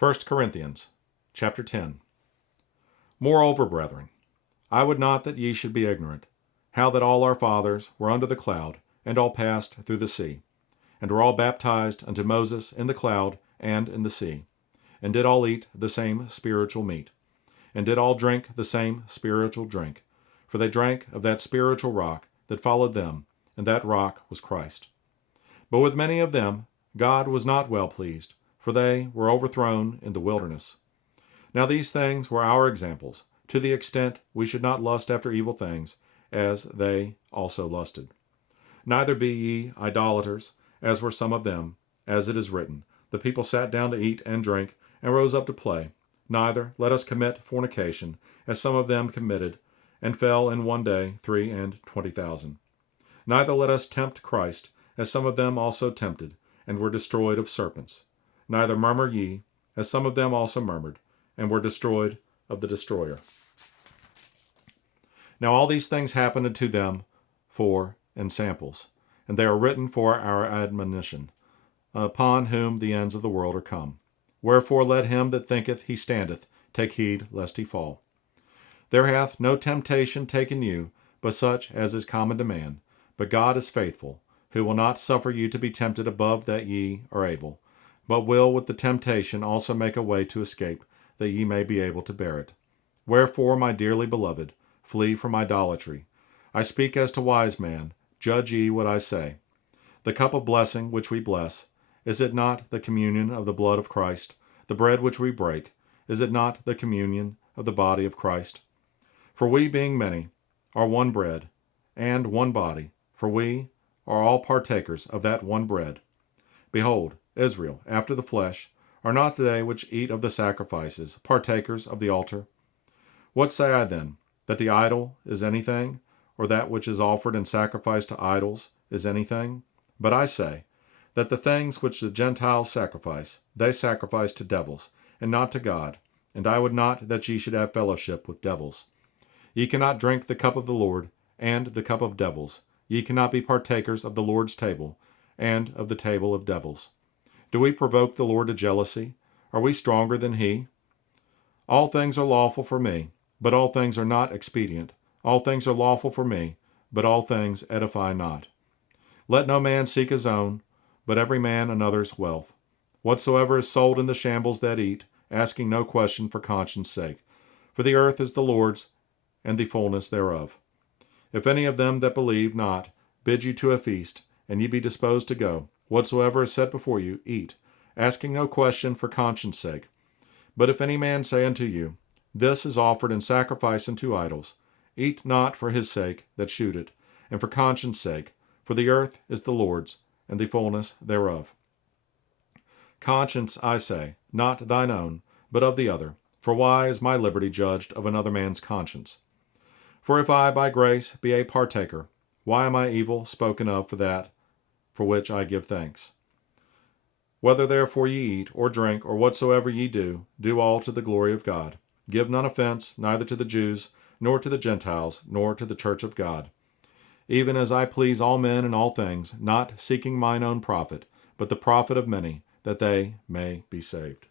1 Corinthians chapter 10. Moreover, brethren, I would not that ye should be ignorant, how that all our fathers were under the cloud, and all passed through the sea, and were all baptized unto Moses in the cloud and in the sea, and did all eat the same spiritual meat, and did all drink the same spiritual drink, for they drank of that spiritual rock that followed them, and that rock was Christ. But with many of them God was not well pleased, for they were overthrown in the wilderness. Now these things were our examples, to the extent we should not lust after evil things, as they also lusted. Neither be ye idolaters, as were some of them, as it is written, the people sat down to eat and drink, and rose up to play. Neither let us commit fornication, as some of them committed, and fell in one day 23,000. Neither let us tempt Christ, as some of them also tempted, and were destroyed of serpents. Neither murmur ye, as some of them also murmured, and were destroyed of the destroyer. Now all these things happened unto them for ensamples, and they are written for our admonition, upon whom the ends of the world are come. Wherefore let him that thinketh he standeth take heed lest he fall. There hath no temptation taken you, but such as is common to man. But God is faithful, who will not suffer you to be tempted above that ye are able, but will with the temptation also make a way to escape, that ye may be able to bear it. Wherefore, my dearly beloved, flee from idolatry. I speak as to wise man, judge ye what I say. The cup of blessing which we bless, is it not the communion of the blood of Christ? The bread which we break, is it not the communion of the body of Christ? For we, being many, are one bread, and one body, for we are all partakers of that one bread. Behold, Israel, after the flesh, are not they which eat of the sacrifices partakers of the altar? What say I then? That the idol is anything, or that which is offered in sacrifice to idols is anything? But I say, that the things which the Gentiles sacrifice, they sacrifice to devils, and not to God. And I would not that ye should have fellowship with devils. Ye cannot drink the cup of the Lord, and the cup of devils. Ye cannot be partakers of the Lord's table, and of the table of devils. Do we provoke the Lord to jealousy? Are we stronger than he? All things are lawful for me, but all things are not expedient. All things are lawful for me, but all things edify not. Let no man seek his own, but every man another's wealth. Whatsoever is sold in the shambles that eat, asking no question for conscience sake. For the earth is the Lord's, and the fullness thereof. If any of them that believe not bid you to a feast, and ye be disposed to go, whatsoever is set before you, eat, asking no question for conscience sake. But if any man say unto you, this is offered in sacrifice unto idols, eat not for his sake that shoot it, and for conscience sake, for the earth is the Lord's, and the fullness thereof. Conscience, I say, not thine own, but of the other. For why is my liberty judged of another man's conscience? For if I by grace be a partaker, why am I evil spoken of for that for which I give thanks? Whether therefore ye eat, or drink, or whatsoever ye do, do all to the glory of God. Give none offense, neither to the Jews, nor to the Gentiles, nor to the church of God. Even as I please all men in all things, not seeking mine own profit, but the profit of many, that they may be saved.